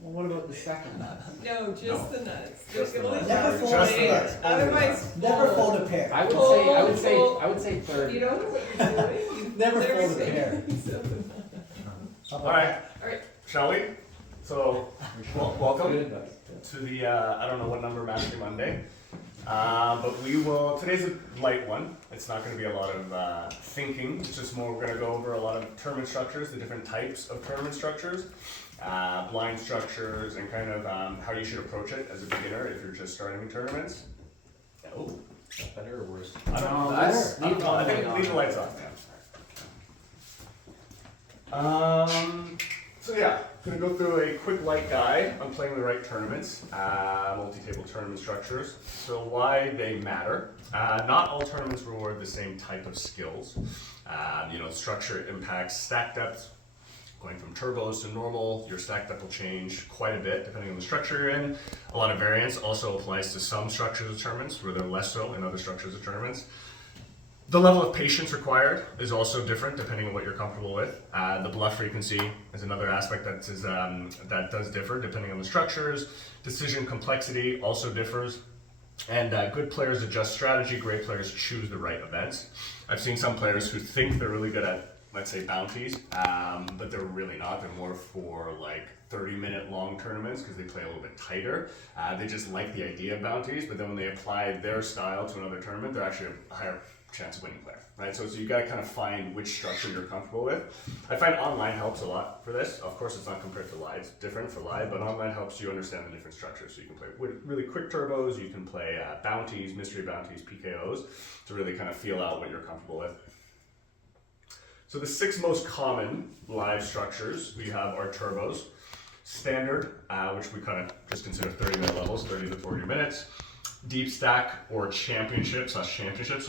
Well, what about the second nuts? No, just the nuts. Just the nuts. Never fold Just a the pair. nuts. Otherwise, Never fold a pair. I would say third. You don't know what you're doing. You've Never literally fold a said pair. yourself. Alright, Alright, shall we? So, welcome Good advice. to the, I don't know what number Mastery Monday. But today's a light one. It's not going to be a lot of thinking. It's just more, we're going to go over a lot of tournament structures, the different types of tournament structures, blind structures, and kind of how you should approach it as a beginner if you're just starting in tournaments. Oh, Better or worse? I don't know. No, I better. don't know. I think leave the lights on. So yeah, gonna go through a quick light guide on playing the right tournaments, multi-table tournament structures. So why they matter. Not all tournaments reward the same type of skills. Structure impacts stack depth. Going from turbos to normal, your stack depth will change quite a bit depending on the structure you're in. A lot of variance also applies to some structures of tournaments where they're less so in other structures of tournaments. The level of patience required is also different depending on what you're comfortable with. The bluff frequency is another aspect that does differ depending on the structures. Decision complexity also differs. And good players adjust strategy, great players choose the right events. I've seen some players who think they're really good at, let's say, bounties, but they're really not. They're more for like 30-minute long tournaments because they play a little bit tighter. They just like the idea of bounties, but then when they apply their style to another tournament, they're actually a higher chance of winning player, right? So you gotta kind of find which structure you're comfortable with. I find online helps a lot for this. Of course, it's not compared to live, it's different for live, but online helps you understand the different structures. So you can play really quick turbos, you can play bounties, mystery bounties, PKOs, to really kind of feel out what you're comfortable with. So the 6 most common live structures we have are turbos, standard, which we kind of just consider 30-minute levels, 30 to 40 minutes. Deep stack or championship, so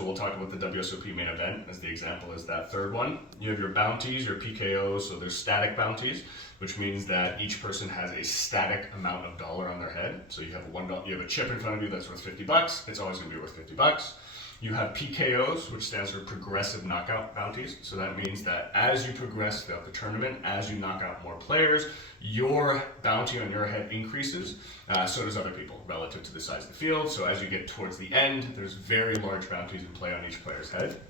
we'll talk about the WSOP main event as the example is that third one. You have your bounties, your PKOs, so there's static bounties, which means that each person has a static amount of dollar on their head. So you have a chip in front of you that's worth $50, it's always gonna be worth $50. You have PKOs, which stands for progressive knockout bounties. So that means that as you progress throughout the tournament, as you knock out more players, your bounty on your head increases. So does other people relative to the size of the field. So as you get towards the end, there's very large bounties in play on each player's head.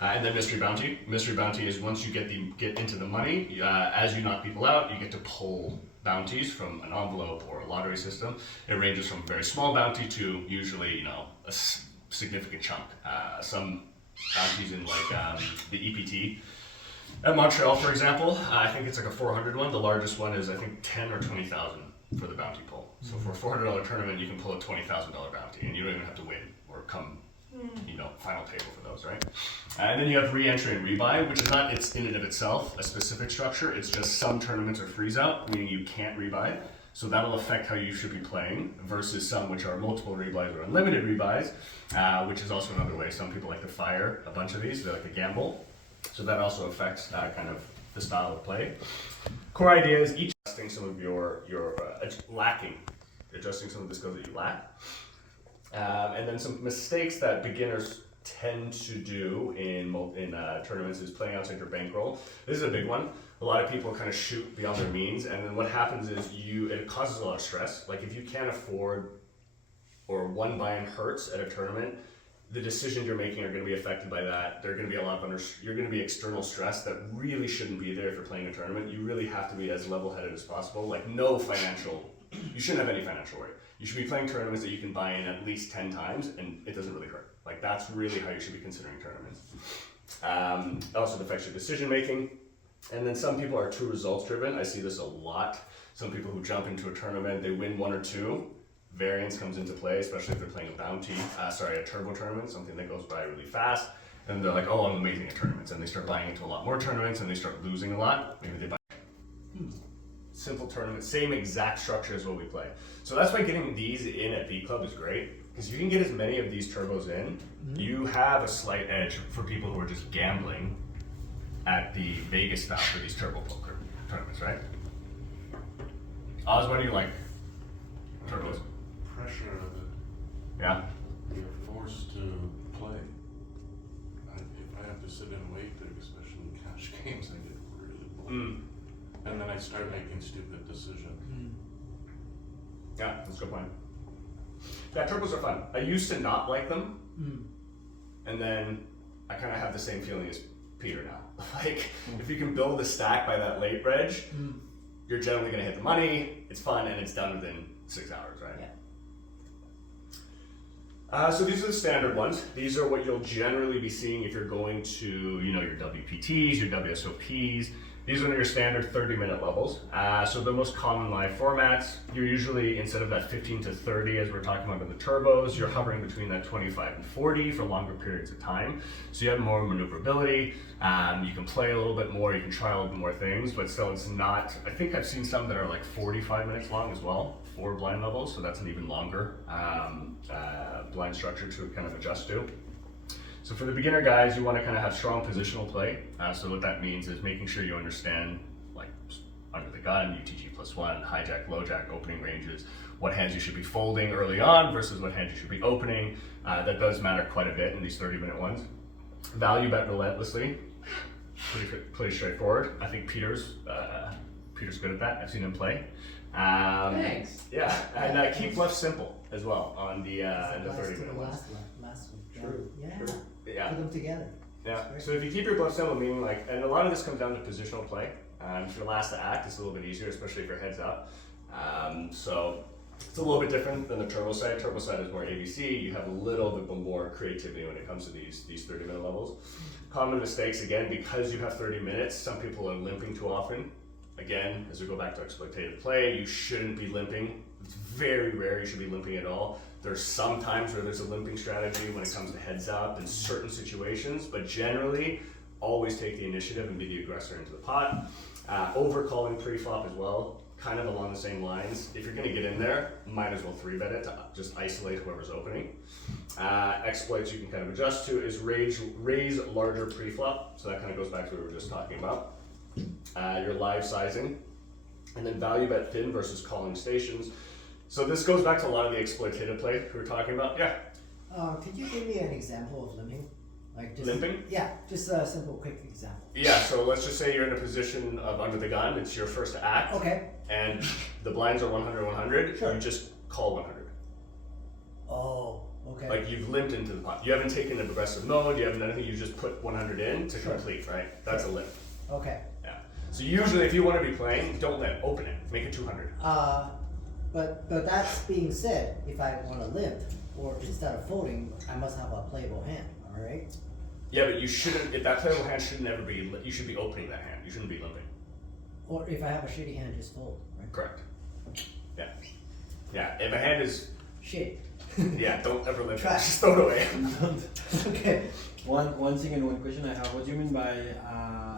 And then mystery bounty. Mystery bounty is once you get into the money, as you knock people out, you get to pull bounties from an envelope or a lottery system. It ranges from a very small bounty to usually, a significant chunk. Some bounties in like the EPT at Montreal, for example, I think it's like a 400 one. The largest one is I think 10 or 20,000 for the bounty pull. So for a $400 tournament, you can pull a $20,000 bounty, and you don't even have to win or come, final table for those, right? And then you have re-entry and rebuy, which is not in and of itself a specific structure. It's just some tournaments are freeze out, meaning you can't rebuy. So that'll affect how you should be playing versus some which are multiple rebuys or unlimited rebuys, which is also another way. Some people like to fire a bunch of these, they like to gamble. So that also affects kind of the style of play. Core idea is each adjusting some of your adjusting some of the skills that you lack. And then some mistakes that beginners tend to do in tournaments is playing outside your bankroll. This is a big one. A lot of people kind of shoot beyond their means, and then what happens is it causes a lot of stress. Like if you can't afford, or one buy-in hurts at a tournament, the decisions you're making are going to be affected by that. There are going to be a lot of you're going to be external stress that really shouldn't be there if you're playing a tournament. You really have to be as level-headed as possible. Like you shouldn't have any financial worry. You should be playing tournaments that you can buy in at least 10 times, and it doesn't really hurt. Like that's really how you should be considering tournaments. It also affects your decision making. And then some people are too results driven. I see this a lot. Some people who jump into a tournament, they win 1 or 2. Variance comes into play, especially if they're playing a turbo tournament, something that goes by really fast. And they're like, oh, I'm amazing at tournaments. And they start buying into a lot more tournaments and they start losing a lot. Maybe they buy simple tournaments, same exact structure as what we play. So that's why getting these in at VClub is great, because you can get as many of these turbos in. You have a slight edge for people who are just gambling at the Vegas style for these turbo poker tournaments, right? Oz, what do you like? Turbos. Pressure of it. Yeah. You're forced to play. If I have to sit and wait, especially in cash games, I get really bored. And then I might start making stupid decisions. Yeah, that's a good point. Yeah, turbos are fun. I used to not like them, and then I kind of have the same feeling as Peter now. Like, if you can build a stack by that late reg, you're generally going to hit the money, it's fun, and it's done within 6 hours, right? Yeah. So these are the standard ones. These are what you'll generally be seeing if you're going to, you know, your WPTs, your WSOPs. These are your standard 30-minute levels. So the most common live formats, you're usually, instead of that 15 to 30 as we're talking about in the turbos, you're hovering between that 25 and 40 for longer periods of time. So you have more maneuverability, you can play a little bit more, you can try a little bit more things, but still it's not, I think I've seen some that are like 45 minutes long as well, 4 blind levels, so that's an even longer blind structure to kind of adjust to. So for the beginner guys, you want to kind of have strong positional play. So what that means is making sure you understand like under the gun, UTG +1, hijack, lowjack, opening ranges, what hands you should be folding early on versus what hands you should be opening. That does matter quite a bit in these 30-minute ones. Value bet relentlessly, pretty straightforward. I think Peter's good at that. I've seen him play. Thanks. Yeah, and keep bluff simple as well on the 30-minute ones. Last one. True. Yeah. True. Yeah. Put them together. Yeah. So if you keep your bluff simple, meaning like, and a lot of this comes down to positional play. If you're last to act, it's a little bit easier, especially if your head's up. So it's a little bit different than the turbo side. Turbo side is more ABC. You have a little bit more creativity when it comes to these 30-minute levels. Common mistakes, again, because you have 30 minutes, some people are limping too often. Again, as we go back to exploitative play, you shouldn't be limping. It's very rare you should be limping at all. There's some times where there's a limping strategy when it comes to heads up in certain situations, but generally, always take the initiative and be the aggressor into the pot. Overcalling pre-flop as well, kind of along the same lines. If you're gonna get in there, might as well 3-bet it to just isolate whoever's opening. Exploits you can kind of adjust to is raise larger pre-flop, so that kind of goes back to what we were just talking about. Your live sizing, and then value bet thin versus calling stations. So this goes back to a lot of the exploitative play we were talking about. Yeah. Could you give me an example of limping? Like just, Limping? Yeah, just a simple, quick example. Yeah. So let's just say you're in a position of under the gun. It's your first act. Okay. And the blinds are 100-100. Sure. You just call 100. Oh, okay. Like you've limped into the pot. You haven't taken an aggressive mode. You haven't done anything. You just put 100 in to complete. Right. That's a limp. Okay. Yeah. So usually, if you want to be playing, don't limp. Open it. Make it 200. But that's being said, if I want to limp, or instead of folding, I must have a playable hand, all right? Yeah, but you shouldn't. If that playable hand should never be. You should be opening that hand. You shouldn't be limping. Or if I have a shitty hand, just fold, right? Correct. Yeah. Yeah. If a hand is. Shit. Yeah. Don't ever limp. Trash. Just throw it away. Okay. One thing and one question I have. What do you mean by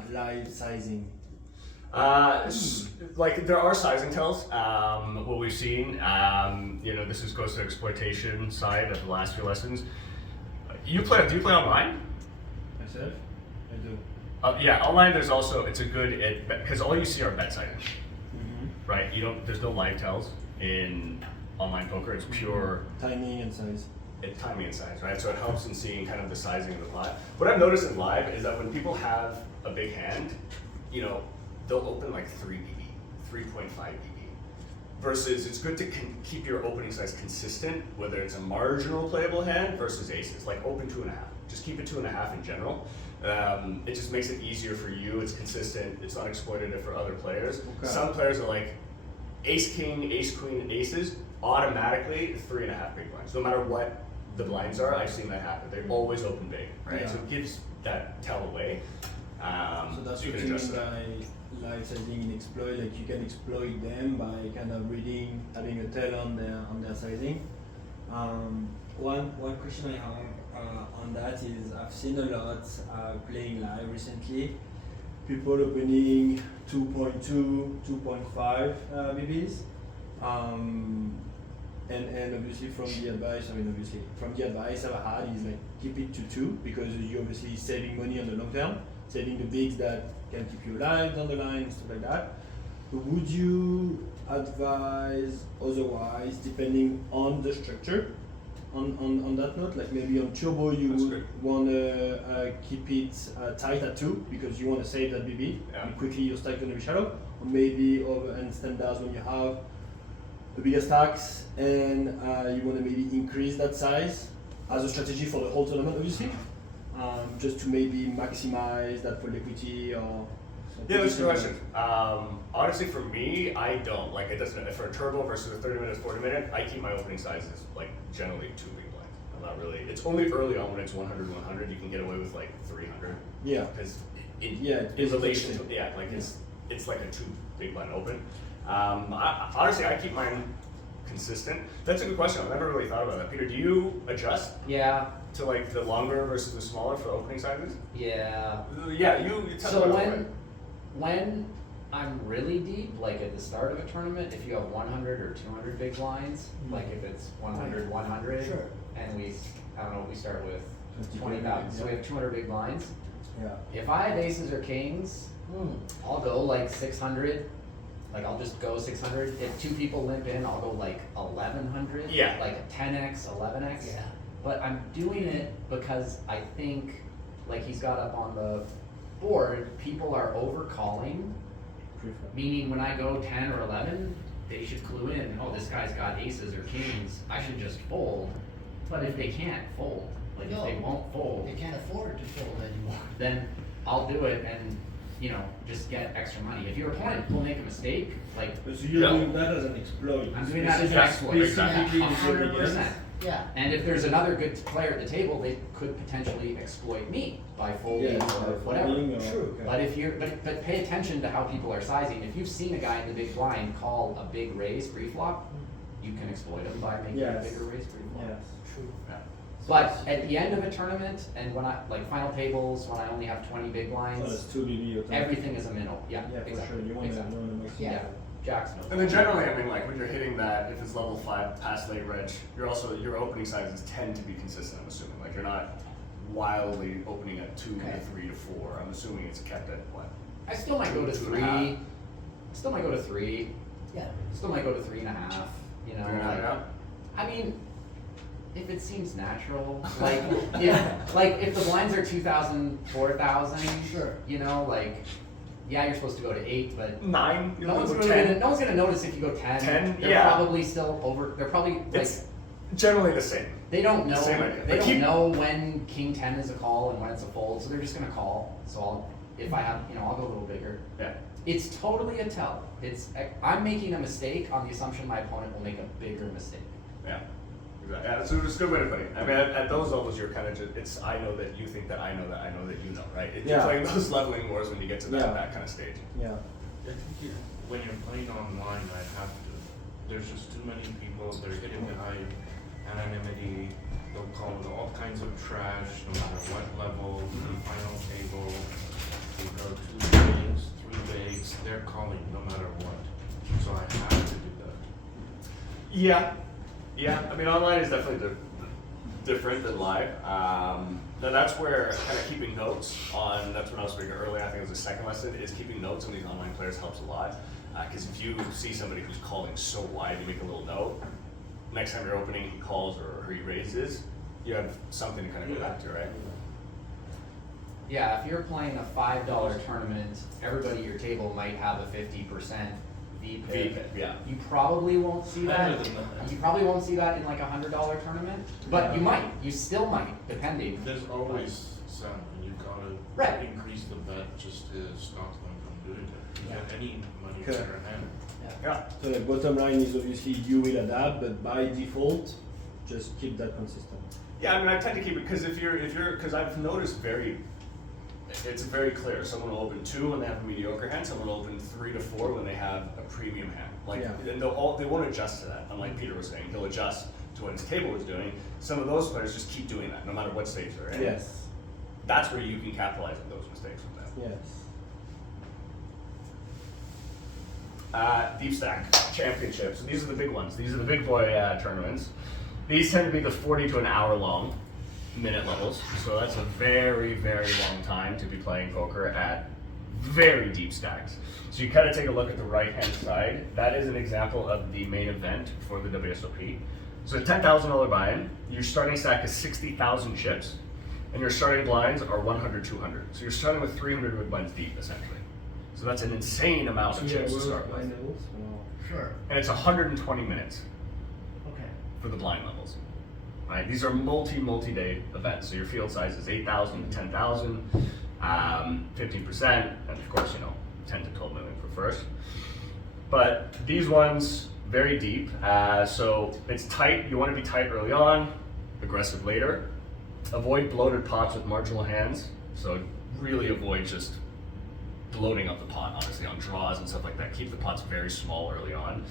live sizing? Like there are sizing tells. What we've seen, you know, this goes to exploitation side of the last few lessons. Do you play online? Myself? I do. Yeah, online. There's also it's a good because all you see are bet sizing, right? You don't. There's no live tells in online poker. It's pure timing and size. It's timing and size, right? So it helps in seeing kind of the sizing of the pot. What I've noticed in live is that when people have a big hand, you know, they'll open like 3 BB, 3.5 BB. Versus it's good to keep your opening size consistent, whether it's a marginal playable hand versus aces, like open 2.5. Just keep it 2.5 in general. It just makes it easier for you, it's consistent, it's not exploitative for other players. Okay. Some players are like ace king, ace queen, aces, automatically 3.5 big blinds. No matter what the blinds are, I've seen that happen. They always open big, right? Yeah. So it gives that tell away. So that's you what can you adjust mean that. by live sizing in exploit. Like you can exploit them by kind of reading, having a tell on their sizing. One question I have on that is I've seen a lot playing live recently. People opening 2.2, 2.5 BBs. And obviously from the advice I've had is like keep it to 2 because you're obviously saving money on the long term, saving the bigs that can keep you alive down the line, stuff like that. Would you advise otherwise, depending on the structure, on that note, like maybe on turbo you That's would good. want to keep it tight at 2 because you want to save that BB. Yeah. And quickly your stack going to be shallow. Or maybe over and standards when you have the bigger stacks and you want to maybe increase that size as a strategy for the whole tournament, obviously. Just to maybe maximize that pool equity or Yeah, that's a good question. Honestly, for me, I don't. Like, it doesn't, for a turbo versus a 30 minutes, 40 minute, I keep my opening sizes, like, generally 2 big blinds. I'm not really, it's only early on when it's 100, 100, you can get away with, like, 300. Yeah. Because Yeah, in relation to, yeah, like, it's like a 2 big blind open. Honestly, I keep mine consistent. That's a good question. I've never really thought about that. Peter, do you adjust Yeah, to, like, the longer versus the smaller for opening sizes? yeah. Yeah, you tell So me about it. when I'm really deep, like at the start of a tournament, if you have 100 or 200 big blinds, like if it's 100, 100, Sure. and I don't know, we start with 20,000, 20,000, so we have 200 big blinds. Yeah. If I have aces or kings, I'll go like 600. Like I'll just go 600. If 2 people limp in, I'll go like 1100. Yeah. Like 10x, 11x. Yeah. But I'm doing it because I think, like he's got up on the board, people are overcalling. Meaning when I go 10 or 11, they should clue in, oh, this guy's got aces or kings, I should just fold. But if they can't fold, like if they won't fold, They can't afford to fold anymore. then I'll do it and, you know, just get extra money. If your opponent will make a mistake, like, So you're doing that as an exploit. I'm doing that as an exploit. Specifically Yeah. the 100%. Yeah. And if there's another good player at the table, they could potentially exploit me by folding or whatever. True. But if you're, but pay attention to how people are sizing. If you've seen a guy in the big blind call a big raise pre-flop, you can exploit him by making a bigger raise pre-flop. Yes. True. Yeah. But at the end of a tournament, and when I, like final tables, when I only have 20 big So blinds, that's 2 BB or 10. everything is a minnow. Yeah, Yeah, for exactly. sure. You want to exactly. maximize. Yeah, Jax knows. And then generally, I mean, like when you're hitting that, if it's level 5 past late reg, you're also, your opening sizes tend to be consistent, I'm assuming. Like you're not wildly opening at 2 Okay. to 3 to 4. I'm assuming it's kept at what? I still might go to 2.5. 3. Still might go to 3. Yeah. Still might go to 3.5. You know, 3.5, like, yeah? I mean, if it seems natural, like if the blinds are 2,000, 4,000, Sure. you know, like, yeah, you're supposed to go to 8, but 9? no one's gonna notice if you go 10. 10, They're yeah. probably still over. They're probably like It's generally the same. they don't know. Same idea. They But don't know when King 10 is a call and when it's a fold, so they're just gonna call. So if I have, you know, I'll go a little bigger. Yeah. It's totally a tell. I'm making a mistake on the assumption my opponent will make a bigger mistake. Yeah. Exactly. Yeah, so it's a good way to put it. I mean, at those levels, you're kind of just, it's I know that you think that I know that I know that you know, right? You're Yeah. playing those leveling wars when you get to that, Yeah. that kind of stage. Yeah. I think when you're playing online, I have to. There's just too many people. They're hitting the high anonymity. They'll call it all kinds of trash, no matter what level. The final table, they go 2 bigs, 3 bigs. They're calling no matter what. So I have to do that. Yeah, yeah. I mean, online is definitely different than live. Then that's where kind of keeping notes on. That's when I was speaking earlier. I think it was the second lesson is keeping notes on these online players helps a lot. Because if you see somebody who's calling so wide, you make a little note. Next time you're opening, he calls or he raises. You have something to kind of go back to, right? Yeah, if you're playing a $5 tournament, everybody at your table might have a 50% V pip. Yeah. You probably won't see that. Better than that. You probably won't see that in like a $100 tournament, but you might. You still might, depending. There's always some, and you gotta Right. increase the bet just to stop them from doing it. You get any money in Okay. their hand. Yeah. So the bottom line is obviously you will adapt, but by default, just keep that consistent. Yeah, I mean, I tend to keep it because because I've noticed it's very clear. Someone will open 2 when they have a mediocre hand. Someone will open 3 to 4 when they have a premium hand. Like, Yeah. and they won't adjust to that. Unlike Peter was saying, he'll adjust to what his table is doing. Some of those players just keep doing that, no matter what stage they're in. Yes. That's where you can capitalize on those mistakes with them. Yes. Deep Stack Championships. So these are the big ones. These are the big boy tournaments. These tend to be the 40 to an hour long minute levels. So that's a very, very long time to be playing poker at very deep stacks. So you kind of take a look at the right hand side. That is an example of the main event for the WSOP. So a $10,000 buy-in, your starting stack is 60,000 chips, and your starting blinds are 100, 200. So you're starting with 300 big blinds deep, essentially. So that's an insane amount of chips to start with. Sure. And it's 120 minutes Okay. for the blind levels. Right? These are multi-day events. So your field size is 8,000 to 10,000, 15%, and of course, 10 to 12 million for first. But these ones, very deep. So it's tight. You want to be tight early on, aggressive later. Avoid bloated pots with marginal hands. So really avoid just bloating up the pot, honestly, on draws and stuff like that. Keep the pots very small early on,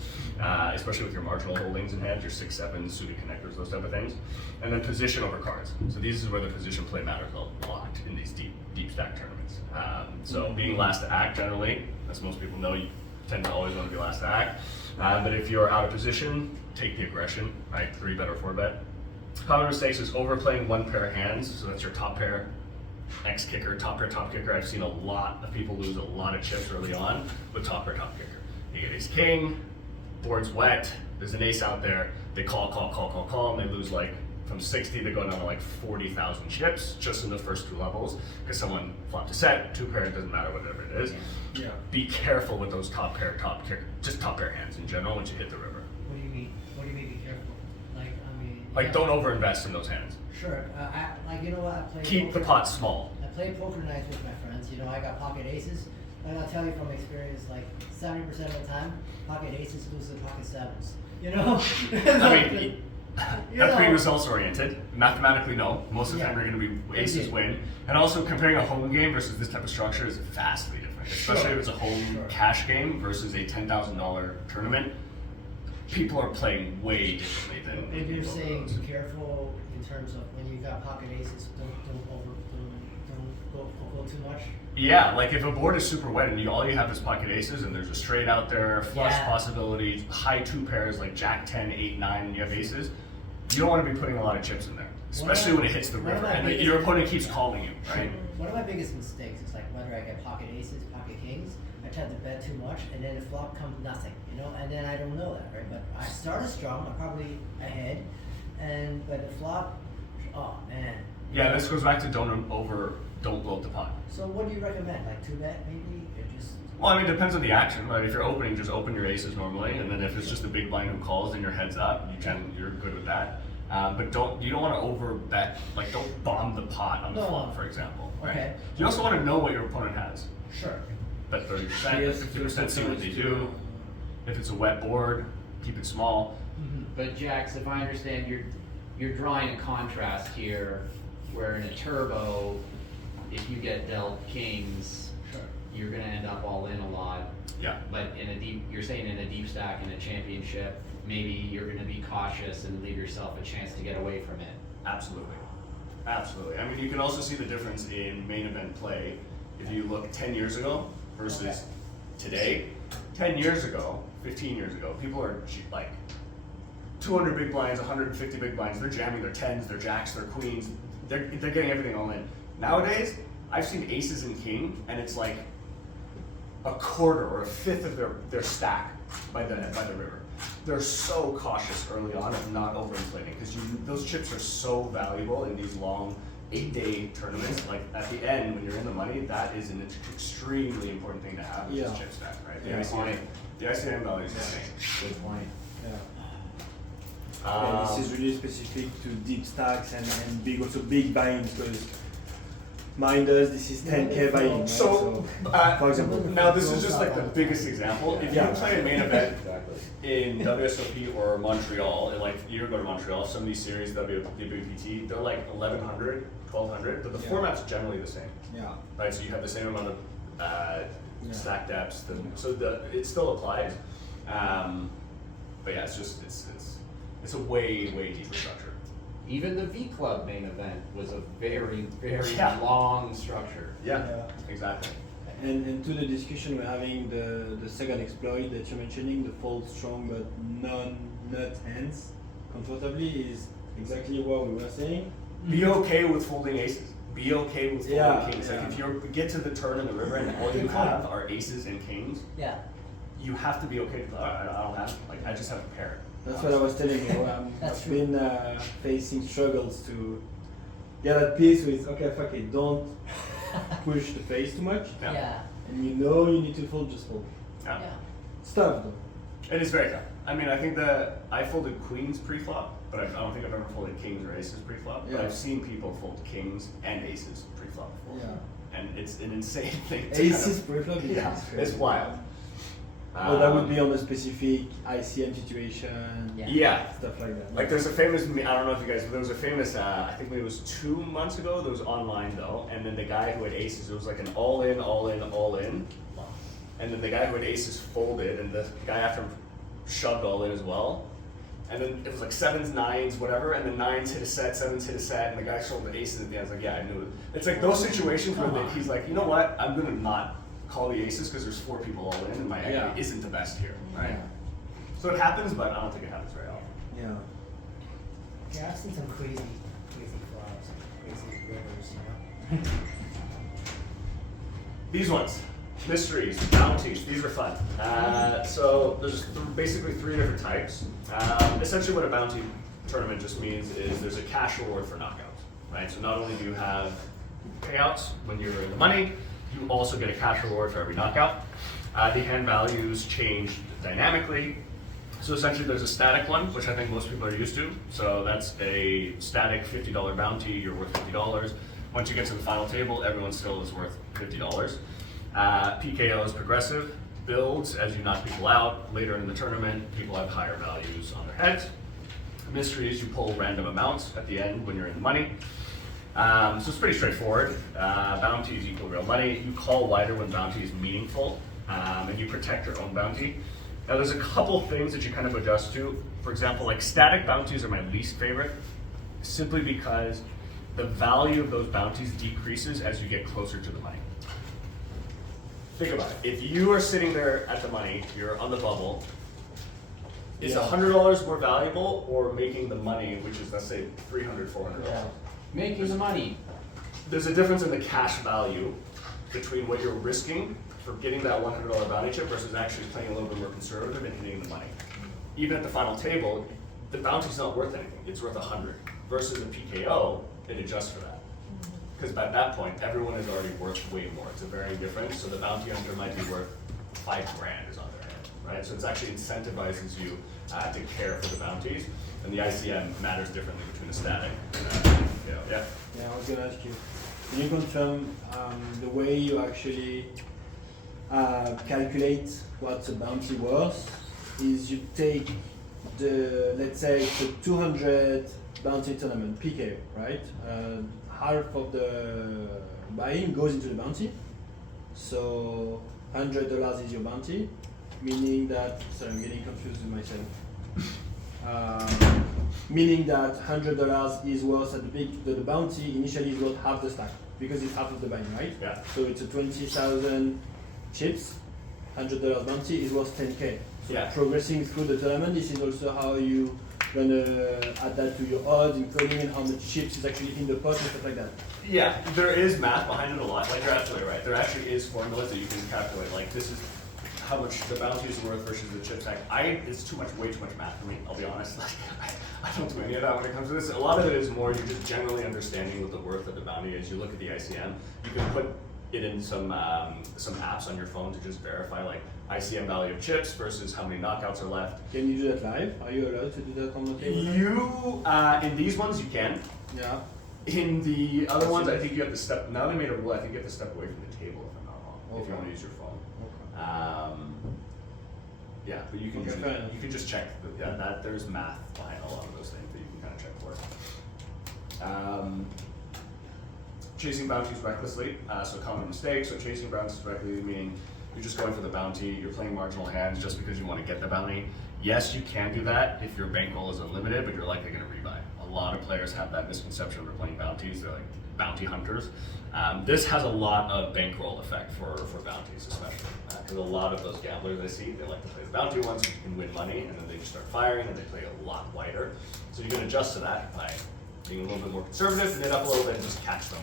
especially with your marginal holdings in hand, your 6-7 suited connectors, those type of things. And then position over cards. So this is where the position play matters a lot in these deep stack tournaments. So being last to act generally, as most people know, you tend to always want to be last to act. But if you're out of position, take the aggression, right? 3-bet or 4-bet. Common mistakes is overplaying one pair of hands, so that's your top pair, X kicker, top kicker. I've seen a lot of people lose a lot of chips early on with top kicker. You get ace king, board's wet, there's an ace out there, they call, and they lose like from 60, they go down to like 40,000 chips just in the first 2 levels because someone flopped a set, 2 pair, it doesn't matter whatever it is. Yeah. Be careful with those top pair hands in general once you hit the river. What do you mean? What do you mean be careful? Like don't overinvest in those hands. Sure. I play. Keep the pot small. I play poker nights with my friends. I got pocket aces, and I'll tell you from experience, like 70% of the time, pocket aces lose to pocket sevens. I mean, that's pretty results oriented. Mathematically, no. Most of the time, you're going to be aces win. And also, comparing a home game versus this type of structure is vastly different. Especially if it's a home cash game versus a $10,000 tournament. People are playing way differently than. But you're saying be careful in terms of when you got pocket aces, don't go too much. Yeah, like if a board is super wet and all you have is pocket aces and there's a straight out there, flush possibility, high 2 pairs like Jack 10, 8, 9, and you have aces, you don't want to be putting a lot of chips in there, especially when it hits the river and your opponent keeps calling you, right? One of my biggest mistakes is like whether I get pocket aces, pocket kings, I tend to bet too much and then the flop comes nothing, and then I don't know that, right? But I started strong, I'm probably ahead, but the flop, oh man. Yeah, this goes back to don't blow up the pot. So what do you recommend? Like 2-bet maybe? Well, I mean, it depends on the action, right? If you're opening, just open your aces normally, and then if it's just a big blind who calls, then your head's up. You're good with that. But you don't want to over bet, like don't bomb the pot on the flop, for example. Right? Okay. You also want to know what your opponent has. Sure. Bet 30%, bet 50%, see what they do. If it's a wet board, keep it small. But Jax, if I understand, you're drawing a contrast here, where in a turbo, if you get dealt kings, you're gonna end up all in a lot. Yeah. But you're saying in a deep stack in a championship, maybe you're gonna be cautious and leave yourself a chance to get away from it. Absolutely. Absolutely. I mean, you can also see the difference in main event play if you look 10 years ago versus today. 10 years ago, 15 years ago, people are like 200 big blinds, 150 big blinds. They're jamming their 10s, their jacks, their queens. They're getting everything all in. Nowadays, I've seen aces and king, and it's like a quarter or a fifth of their stack by the river. They're so cautious early on of not overinflating because those chips are so valuable in these long 8-day tournaments. Like at the end, when you're in the money, that is an extremely important thing to have, which is chip stack, right? The ICM value is insane. Good point. This is really specific to deep stacks and big buy-ins because mine does, this is 10K buy-in. Right? So, for example, now this is just like the biggest example. If you play a main event in WSOP or Montreal, and like you go to Montreal, some of these series, WPT, they're like 1,100, 1,200, but the format's generally the same. Yeah. Right, so you have the same amount of stack depths, it still applies. But yeah, it's a way deeper structure. Even the VClub main event was a very long structure. Yeah, exactly. And to the discussion we're having, the second exploit that you're mentioning, the fold strong but non-nut hands comfortably, is exactly what we were saying. Be okay with folding aces. Be okay with folding kings. Like if you get to the turn in the river and all you have are aces and kings, you have to be okay with that. I don't have, I just have a pair. That's what I was telling you. That's I've true. been facing struggles to get at peace with, okay, fuck it, don't push the face too much. Yeah. Yeah. And you know you need to fold, just fold. Yeah. Yeah. It's tough though. It is very tough. I mean, I think that I folded queens pre-flop, but I don't think I've ever folded kings or aces pre-flop. But Yeah. I've seen people fold kings and aces pre-flop before. Yeah. And it's an insane thing. To Aces pre-flop is yeah, crazy. it's wild. But that would be on a specific ICM situation. Yeah. Yeah. Stuff like that. Like there's a famous, I don't know if you guys, there was a famous, I think maybe it was 2 months ago, that was online though, and then the guy who had aces, it was like an all in, all in, all in, and then the guy who had aces folded, and the guy after him shoved all in as well, and then it was like sevens, nines, whatever, and the nines hit a set, sevens hit a set, and the guy shoved the aces at the end. I was like, yeah, I knew it. It's like those situations where he's like, you know what, I'm gonna not call the aces because there's 4 people all in, and my equity Yeah. isn't the best here, right? Yeah. So it happens, but I don't think it happens very often. Yeah. Yeah, I've seen some crazy flops, crazy rivers, you know. These ones, mysteries, bounties, these are fun. So there's basically 3 different types. Essentially what a bounty tournament just means is there's a cash reward for knockouts, right? So not only do you have payouts when you're in the money, you also get a cash reward for every knockout. The hand values change dynamically. So essentially there's a static one, which I think most people are used to. So that's a static $50 bounty, you're worth $50. Once you get to the final table, everyone still is worth $50. PKO is progressive, builds as you knock people out. Later in the tournament, people have higher values on their heads. Mysteries, you pull random amounts at the end when you're in the money. So it's pretty straightforward. Bounties equal real money. You call wider when bounty is meaningful, and you protect your own bounty. Now there's a couple things that you kind of adjust to. For example, like static bounties are my least favorite, simply because the value of those bounties decreases as you get closer to the money. Think about it. If you are sitting there at the money, you're on the bubble, is $100 more valuable or making the money, which is, let's say, $300, $400? Yeah. Making the money. There's a difference in the cash value between what you're risking for getting that $100 bounty chip versus actually playing a little bit more conservative and hitting the money. Even at the final table, the bounty's not worth anything. It's worth 100 versus a PKO, it adjusts for that. Because at that point, everyone is already worth way more. It's a varying difference. So the bounty hunter might be worth $5,000 is on their head, right? So it's actually incentivizes you to care for the bounties. And the ICM matters differently between a static and a PKO. Yeah. Yeah, I was gonna ask you. Can you confirm the way you actually calculate what's a bounty worth? Is you take the, let's say it's a 200 bounty tournament, PKO, right? Half of the buy-in goes into the bounty. So $100 is your bounty, meaning that, sorry, I'm getting confused with myself. Meaning that $100 is worth at the bounty initially is worth half the stack because it's half of the buy-in, right? Yeah. So it's a 20,000 chips, $100 bounty is worth 10K. So Yeah. progressing through the tournament, this is also how you gonna add that to your odds, including in how much chips is actually in the pot and stuff like that. Yeah, there is math behind it a lot. Like you're absolutely right. There actually is formulas that you can calculate. Like this is how much the bounty is worth versus the chip stack. It's way too much math for me. I'll be honest. Like I don't do any of that when it comes to this. A lot of it is more you just generally understanding what the worth of the bounty is. You look at the ICM. You can put it in some apps on your phone to just verify like ICM value of chips versus how many knockouts are left. Can you do that live? Are you allowed to do that on the table? You in these ones you can. Yeah. In the other ones, I think you have to step. Now they made a rule. I think you have to step away from the table if I'm not wrong. If you Okay. want to use your phone. Okay. Yeah, but you can Okay, usually, fair enough. you can just check. That there's math behind a lot of those things that you can kind of check for. Chasing bounties recklessly, so common mistake. So chasing bounties recklessly meaning you're just going for the bounty. You're playing marginal hands just because you want to get the bounty. Yes, you can do that if your bankroll is unlimited, but you're likely going to rebuy. A lot of players have that misconception when they're playing bounties. They're like bounty hunters. This has a lot of bankroll effect for bounties, especially because a lot of those gamblers I see, they like to play the bounty ones so you can win money, and then they just start firing and they play a lot wider. So you can adjust to that by being a little bit more conservative, knit up a little bit, and just catch them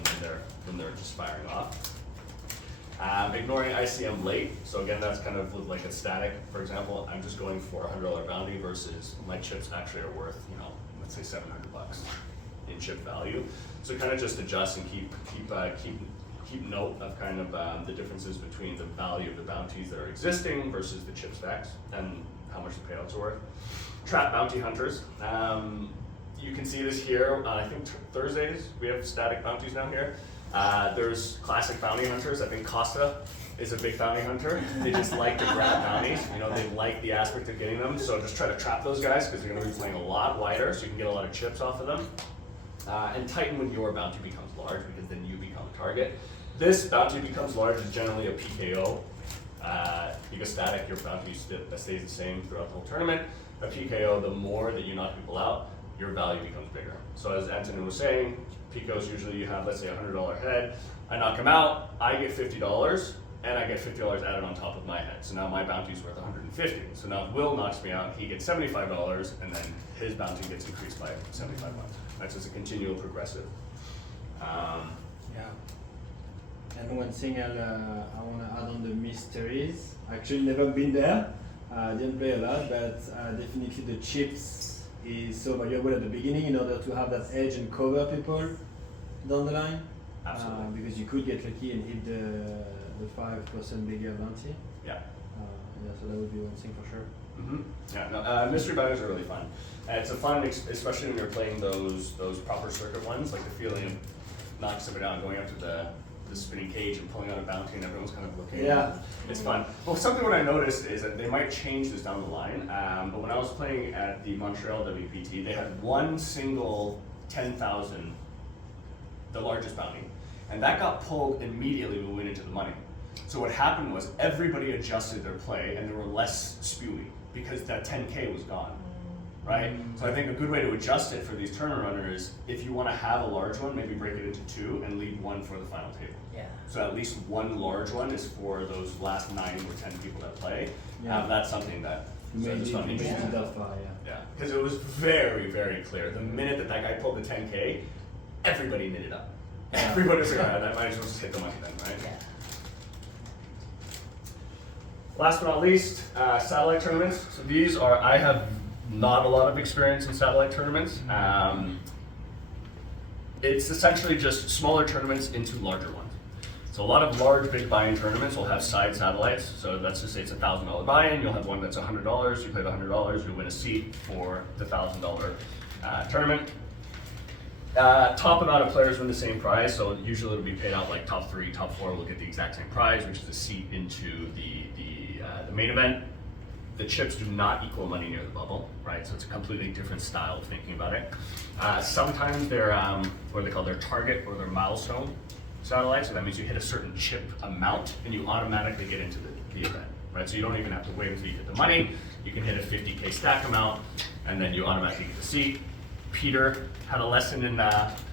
when they're just firing off. Ignoring ICM late, so again, that's kind of with like a static, for example, I'm just going for a $100 bounty versus my chips actually are worth, you know, let's say $700 in chip value. So kind of just adjust and keep note of kind of the differences between the value of the bounties that are existing versus the chip stacks and how much the payouts are worth. Trap bounty hunters. You can see this here, I think Thursdays, we have static bounties down here. There's classic bounty hunters. I think Costa is a big bounty hunter. They just like to grab bounties. You know, they like the aspect of getting them. So just try to trap those guys because you're going to be playing a lot wider, so you can get a lot of chips off of them. And tighten when your bounty becomes large because then you become a target. This bounty becomes large is generally a PKO. Because static, your bounty stays the same throughout the whole tournament. A PKO, the more that you knock people out, your value becomes bigger. So as Antonin was saying, PKOs usually you have, let's say, a $100 head. I knock him out, I get $50, and I get $50 added on top of my head. So now my bounty is worth $150. So now if Will knocks me out, he gets $75, and then his bounty gets increased by $75. That's just a continual progressive. Yeah. And one thing I want to add on the mysteries. Actually, never been there. Didn't play a lot, but definitely the chips is so valuable at the beginning in order to have that edge and cover people down the line. Absolutely. Because you could get lucky and hit the 5% bigger bounty. Yeah. Yeah, so that would be one thing for sure. Mm-hmm. Yeah, no, mystery bounties are really fun. It's a fun, especially when you're playing those proper circuit ones, like the feeling of knocking somebody out and going up to the spinning cage and pulling out a bounty and everyone's kind of looking. Yeah. It's fun. Well, something what I noticed is that they might change this down the line, but when I was playing at the Montreal WPT, they had one single 10,000, the largest bounty, and that got pulled immediately when we went into the money. So what happened was everybody adjusted their play and there were less spewing because that 10K was gone. Right? So I think a good way to adjust it for these tournament runners, if you want to have a large one, maybe break it into two and leave one for the final table. Yeah. So at least one large one is for those last 9 or 10 people that play. Yeah. That's something that Made just found it interesting. that far, yeah. Yeah, because it was very, very clear. The minute that guy pulled the 10K, everybody knitted up. Everybody was like, all right, I might as well just hit the money then, right? Yeah. Last but not least, satellite tournaments. So these are, I have not a lot of experience in satellite tournaments. It's essentially just smaller tournaments into larger ones. So a lot of large, big buy-in tournaments will have side satellites. So let's just say it's $1,000 buy-in. You'll have one that's $100. You play the $100, you win a seat for the $1,000 tournament. Top amount of players win the same prize. So usually it'll be paid out like top 3, top 4 will get the exact same prize, which is a seat into the main event. The chips do not equal money near the bubble, right? So it's a completely different style of thinking about it. Sometimes they're what they call their target or their milestone satellites. So that means you hit a certain chip amount and you automatically get into the event, right? So you don't even have to wait until you hit the money. You can hit a 50K stack amount and then you automatically get the seat. Peter had a lesson in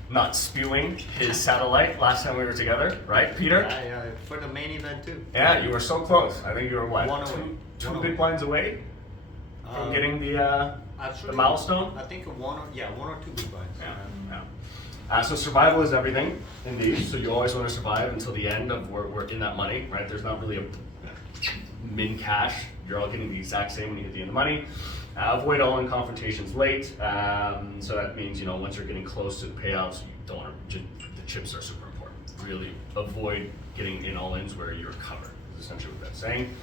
not spewing his satellite last time we were together, right, Peter? Yeah, for the main event too. Yeah, you were so close. I think you were what? One away. Two One big away. blinds away from getting the Actually, milestone. I think one or two big blinds. Yeah. So survival is everything in these. So you always want to survive until the end of we're in that money, right? There's not really a min cash. You're all getting the exact same when you hit the end of the money. Avoid all-in confrontations late. So that means, once you're getting close to the payouts, you don't want to, the chips are super important. Really avoid getting in all-ins where you're covered, is essentially what that's saying.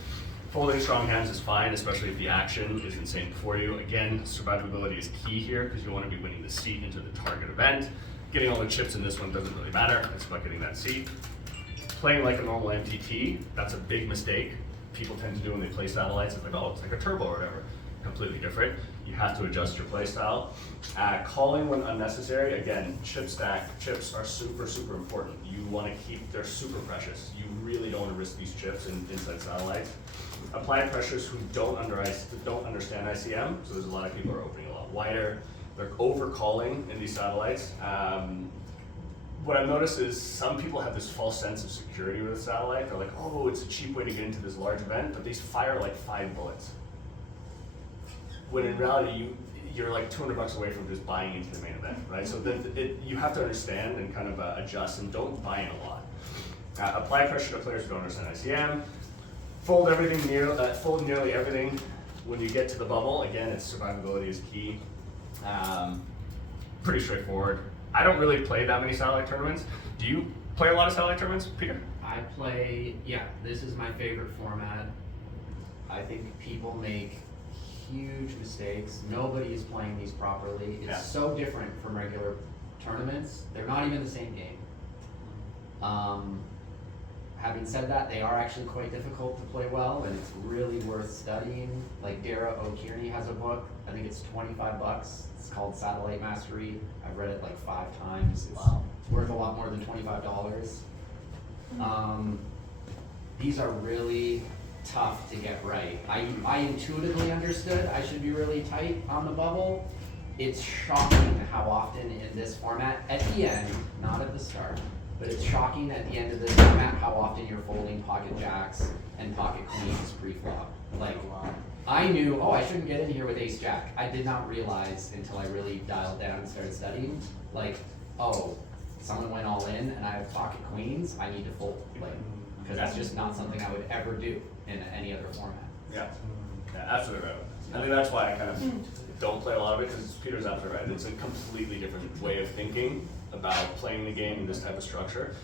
Folding strong hands is fine, especially if the action is insane before you. Again, survivability is key here because you want to be winning the seat into the target event. Getting all the chips in this one doesn't really matter. It's about getting that seat. Playing like a normal MTT, that's a big mistake. People tend to do when they play satellites. It's like, oh, it's like a turbo or whatever. Completely different. You have to adjust your play style. Calling when unnecessary. Again, chip stack. Chips are super, super important. You want to keep, they're super precious. You really don't want to risk these chips inside satellites. Apply pressures who don't understand ICM. So there's a lot of people who are opening a lot wider. They're over calling in these satellites. What I've noticed is some people have this false sense of security with a satellite. They're like, oh, it's a cheap way to get into this large event, but they fire like 5 bullets. When in reality, you're like $200 away from just buying into the main event, right? So you have to understand and kind of adjust and don't buy in a lot. Apply pressure to players who don't understand ICM. Fold everything fold nearly everything when you get to the bubble. Again, it's survivability is key. Pretty straightforward. I don't really play that many satellite tournaments. Do you play a lot of satellite tournaments, Peter? I play, yeah, this is my favorite format. I think people make huge mistakes. Nobody is playing these properly. It's Yeah. so different from regular tournaments. They're not even the same game. Having said that, they are actually quite difficult to play well, and it's really worth studying. Like Dara O'Kearney has a book, I think it's $25. It's called Satellite Mastery. I've read it like 5 times. It's worth a lot more than $25. These are really tough to get right. I intuitively understood I should be really tight on the bubble. It's shocking how often in this format, at the end, not at the start, but it's shocking at the end of this format how often you're folding pocket jacks and pocket queens pre-flop. Like, I knew, oh, I shouldn't get in here with ace jack. I did not realize until I really dialed down and started studying, like, oh, someone went all in and I have pocket queens, I need to fold. Like, because that's just not something I would ever do in any other format. Yeah, absolutely right. I think that's why I kind of don't play a lot of it, because Peter's absolutely right. It's a completely different way of thinking about playing the game in this type of structure.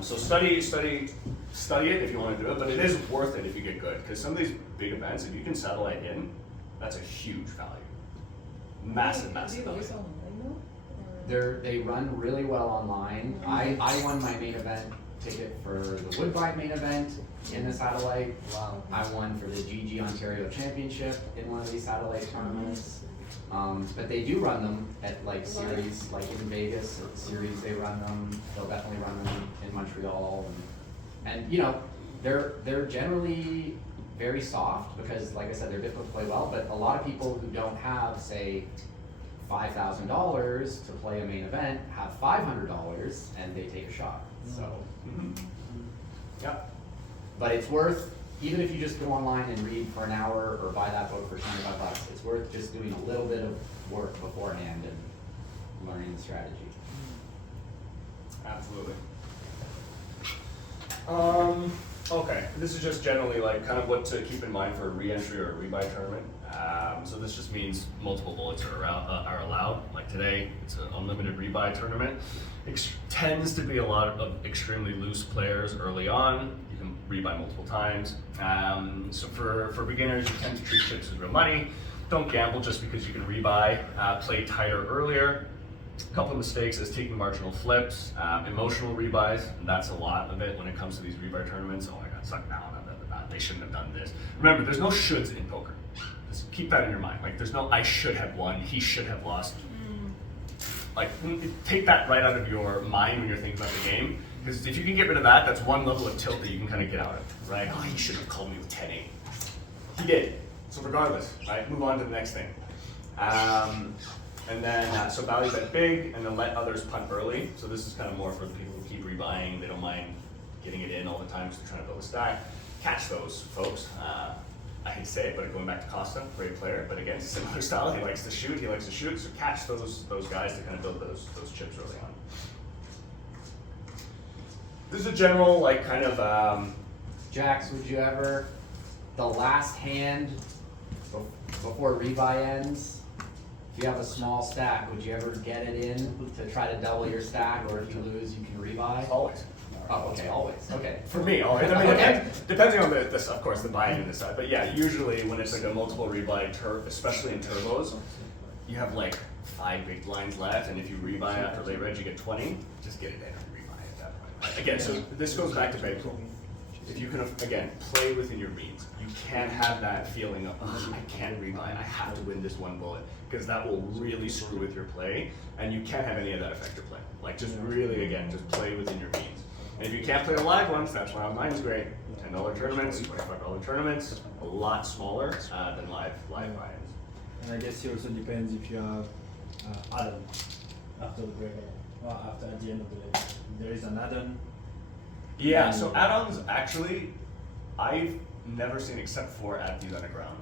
So study it if you want to do it, but it is worth it if you get good, because some of these big events, if you can satellite in, that's a huge value. Massive value. They run really well online. I won my main event ticket for the Woodbine main event in the satellite. Wow. I won for the GG Ontario Championship in one of these satellite tournaments. But they do run them at like series, like in Vegas, at series they run them. They'll definitely run them in Montreal. And you know, they're generally very soft because, like I said, they're difficult to play well, but a lot of people who don't have, say, $5,000 to play a main event have $500 and they take a shot. So, Yeah. but it's worth, even if you just go online and read for an hour or buy that book for $25, it's worth just doing a little bit of work beforehand and learning the strategy. Absolutely. Okay, this is just generally like kind of what to keep in mind for a re-entry or a rebuy tournament. So this just means multiple bullets are allowed. Like today, it's an unlimited rebuy tournament. Tends to be a lot of extremely loose players early on. You can rebuy multiple times. So for beginners, you tend to treat chips as real money. Don't gamble just because you can rebuy. Play tighter earlier. A couple of mistakes is taking marginal flips, emotional rebuys, and that's a lot of it when it comes to these rebuy tournaments. Oh, I got sucked down, they shouldn't have done this. Remember, there's no shoulds in poker. Just keep that in your mind. Like, there's no I should have won, he should have lost. Like, take that right out of your mind when you're thinking about the game, because if you can get rid of that, that's one level of tilt that you can kind of get out of, right? Oh, he should have called me with 10-8. He did. So regardless, right, move on to the next thing. And then, so value bet big, and then let others punt early. So this is kind of more for the people who keep rebuying. They don't mind getting it in all the time because they're trying to build a stack. Catch those folks. I hate to say it, but going back to Costa, great player, but again, similar style. He likes to shoot. So catch those guys to kind of build those chips early on. This is a general, like, kind of. Jax, would you ever, the last hand before rebuy ends, if you have a small stack, would you ever get it in to try to double your stack, or if you lose, you can rebuy? Always. Oh, okay, always. Okay. For me, always. I mean, Okay. depending on this, of course, the buy-in and the side. But yeah, usually when it's like a multiple rebuy, especially in turbos, you have like 5 big blinds left, and if you rebuy after late reg, you get 20. Just get it in and rebuy at that point. Again, so this goes back to big pool. If you can, again, play within your means, you can't have that feeling of, oh, I can't rebuy, I have to win this one bullet, because that will really screw with your play, and you can't have any of that affect your play. Like, just really, again, just play within your means. And if you can't play the live ones, that's why online is great. $10 tournaments, $25 tournaments, a lot smaller than live buy-ins. And I guess it also depends if you have add-on after the break or after at the end of the leg. There is an add-on. Yeah, so add-ons actually, I've never seen except for at the underground.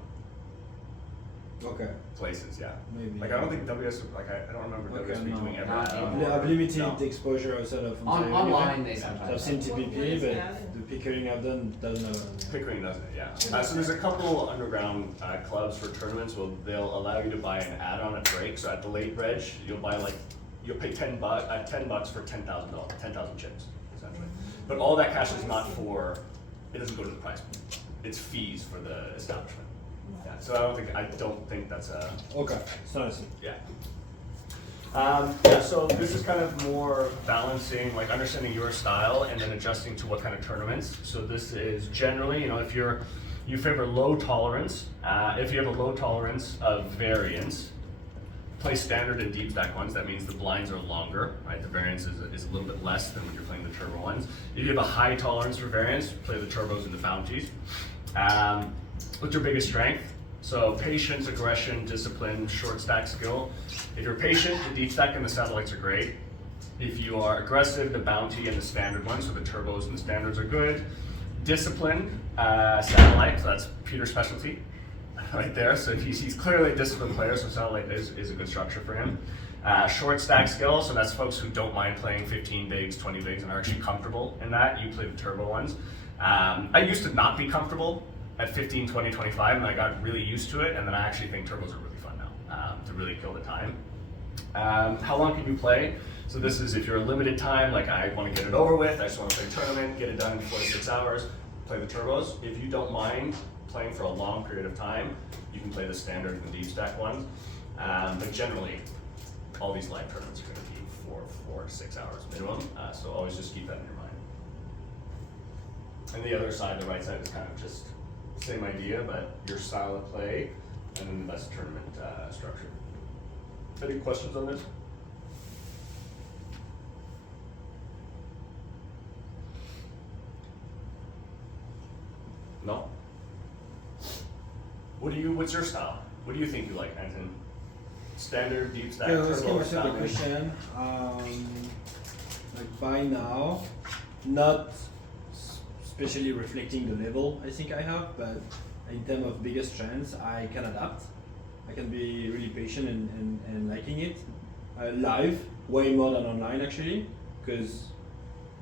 Okay. places. Yeah. Maybe. Like I don't think WS like I don't remember Okay, WSB no. doing every Not round. anymore. I've limited No. exposure outside of Ontario Online anyway. they So I've sometimes. seen What TPP, is but that? the Pickering I've done doesn't have it. Pickering doesn't, yeah. So there's a couple underground clubs for tournaments. Well, they'll allow you to buy an add-on at break. So at the late reg, you'll pay $10 for 10,000 chips, essentially. But all that cash is not for. It doesn't go to the prize pool. It's fees for the establishment. Yeah. So I don't think that's a. Okay, so I see. Yeah. So this is kind of more balancing, like understanding your style and then adjusting to what kind of tournaments. So this is generally, if you favor low tolerance, if you have a low tolerance of variance, play standard and deep stack ones. That means the blinds are longer, right? The variance is a little bit less than when you're playing the turbo ones. If you have a high tolerance for variance, play the turbos and the bounties. What's your biggest strength? So patience, aggression, discipline, short stack skill. If you're patient, the deep stack and the satellites are great. If you are aggressive, the bounty and the standard ones, so the turbos and the standards are good. Discipline, satellite, so that's Peter's specialty right there. So he's clearly a disciplined player, so satellite is a good structure for him. Short stack skill, so that's folks who don't mind playing 15 bigs, 20 bigs, and are actually comfortable in that. You play the turbo ones. I used to not be comfortable at 15, 20, 25, and I got really used to it, and then I actually think turbos are really fun now to really kill the time. How long can you play? So this is if you're a limited time, like I want to get it over with, I just want to play a tournament, get it done in 4 to 6 hours, play the turbos. If you don't mind playing for a long period of time, you can play the standard and the deep stack ones. But generally, all these live tournaments are going to be 4 to 6 hours minimum, so always just keep that in your mind. And the other side, the right side, is kind of just same idea, but your style of play, and then the best tournament structure. Any questions on this? No? What's your style? What do you think you like, Anton? Standard, deep stack, Yeah, let's turbo, give myself the bounty? question. Like by now, not especially reflecting the level I think I have, but in terms of biggest trends, I can adapt. I can be really patient and liking it. Live, way more than online actually, because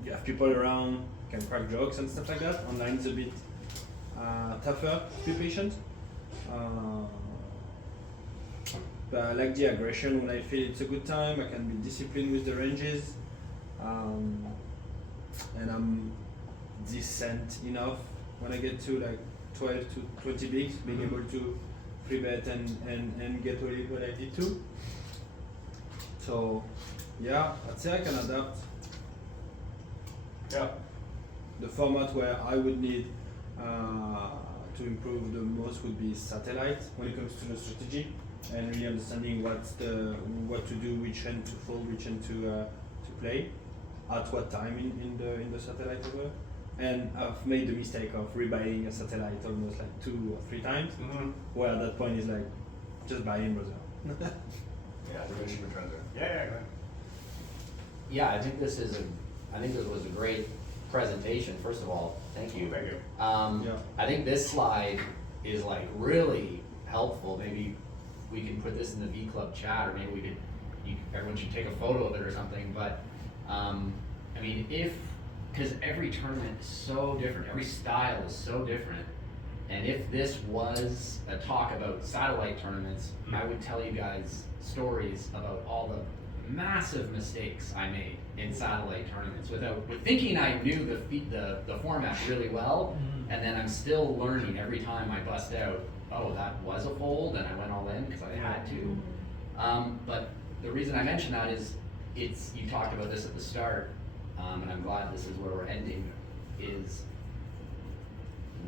you have people around, can crack jokes and stuff like that. Online is a bit tougher to be patient. But I like the aggression when I feel it's a good time. I can be disciplined with the ranges. And I'm decent enough when I get to like 12 to 20 bigs, being able to free bet and get away when I need to. So yeah, I'd say I can adapt. Yeah. The format where I would need to improve the most would be satellite when it comes to the strategy and really understanding what to do, which hand to fold, which hand to play, at what time in the satellite over. And I've made the mistake of rebuying a satellite almost like 2 or 3 times, where at that point is like, just buy in, brother. Yeah, diminishing returns are. Yeah, go ahead. Yeah, I think this was a great presentation. First of all, thank you. Thank you. Yeah. I think this slide is like really helpful. Maybe we can put this in the VClub chat, or maybe everyone should take a photo of it or something. But I mean, because every tournament is so different, every style is so different. And if this was a talk about satellite tournaments, I would tell you guys stories about all the massive mistakes I made in satellite tournaments with thinking I knew the format really well, and then I'm still learning every time I bust out, oh, that was a fold, and I went all in because I had to. But the reason I mention that is, you talked about this at the start, and I'm glad this is where we're ending, is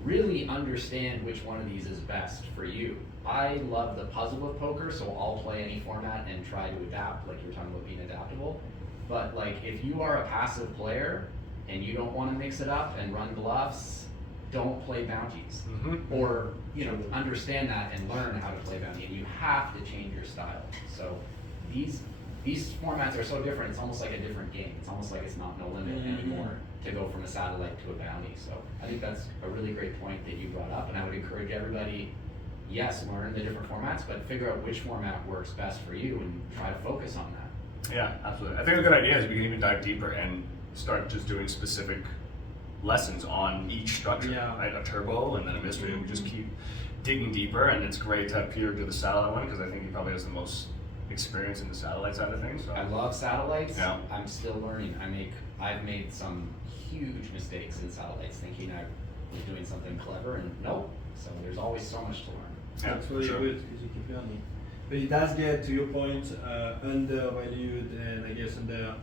really understand which one of these is best for you. I love the puzzle of poker, so I'll play any format and try to adapt, like you were talking about being adaptable. But like, if you are a passive player and you don't want to mix it up and run bluffs, don't play bounties. Or, understand that and learn how to play bounty, and you have to change your style. So these formats are so different, it's almost like a different game. It's almost like it's not no limit anymore to go from a satellite to a bounty. So I think that's a really great point that you brought up, and I would encourage everybody yes, learn the different formats, but figure out which format works best for you and try to focus on that. Yeah, absolutely. I think a good idea is we can even dive deeper and start just doing specific lessons on each structure. Yeah. Right? A turbo and then a mystery, and we just keep digging deeper. And it's great to have Peter do the satellite one because I think he probably has the most experience in the satellite side of things. So. I love satellites. Yeah. I'm still learning. I've made some huge mistakes in satellites, thinking I was doing something clever, and nope. So there's always so much to learn. Yeah, That's for really sure. good because you keep learning. But it does get, to your point, undervalued and I guess under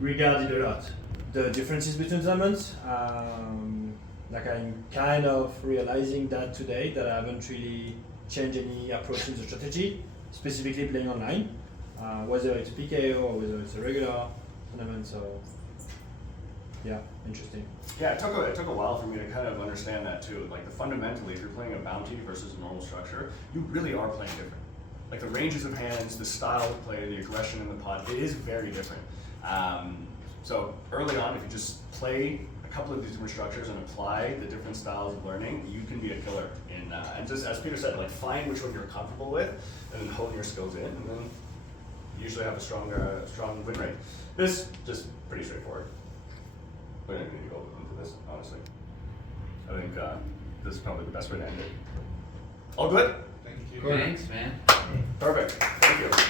regarded a lot. The differences between tournaments, like I'm kind of realizing that today that I haven't really changed any approach in the strategy, specifically playing online, whether it's PKO or whether it's a regular tournament. So yeah, interesting. Yeah, it took a while for me to kind of understand that too. Like fundamentally, if you're playing a bounty versus a normal structure, you really are playing different. Like the ranges of hands, the style of play, the aggression in the pot, it is very different. So early on, if you just play a couple of these different structures and apply the different styles of learning, you can be a killer. And just as Peter said, like find which one you're comfortable with, and then hone your skills in, and then you usually have a strong win rate. This just pretty straightforward. We don't even need to go into this, honestly. I think this is probably the best way to end it. All good? Thank you. Thanks, man. Perfect. Thank you.